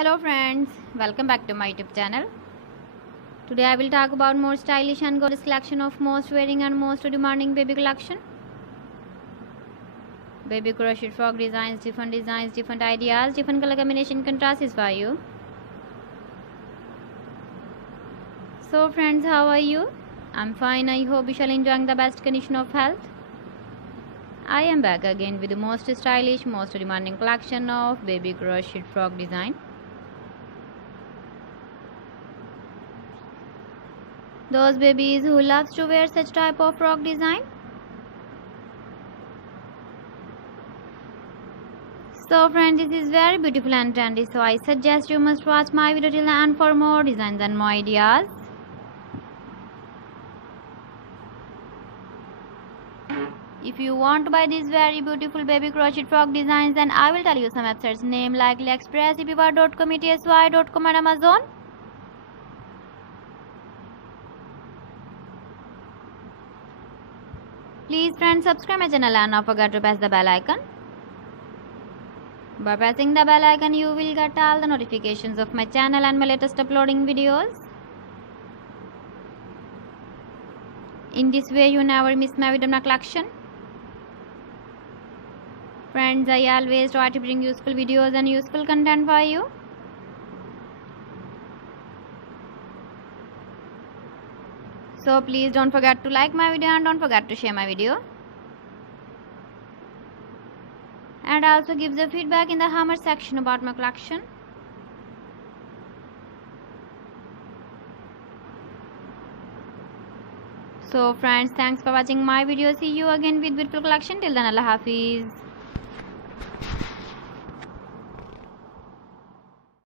Hello friends, welcome back to my YouTube channel. Today I will talk about more stylish and gorgeous collection of most wearing and most demanding baby collection. Baby crochet frock designs, different ideas, different color combination contrasts for you. So friends, how are you? I'm fine. I hope you shall enjoy the best condition of health. I am back again with the most stylish, most demanding collection of baby crochet frock design. Those babies who loves to wear such type of frock design. So friends, this is very beautiful and trendy, so I suggest you must watch my video till the end for more designs and more ideas. If you want to buy these very beautiful baby crochet frock designs, then I will tell you some websites name like AliExpress, eBay.com, ETSY.com and Amazon. Please friends, subscribe my channel and don't forget to press the bell icon. By pressing the bell icon, you will get all the notifications of my channel and my latest uploading videos. In this way, you never miss my video collection. Friends, I always try to bring useful videos and useful content for you. So please don't forget to like my video and don't forget to share my video. And also give the feedback in the comment section about my collection. So friends, thanks for watching my video. See you again with beautiful collection. Till then, Allah Hafiz.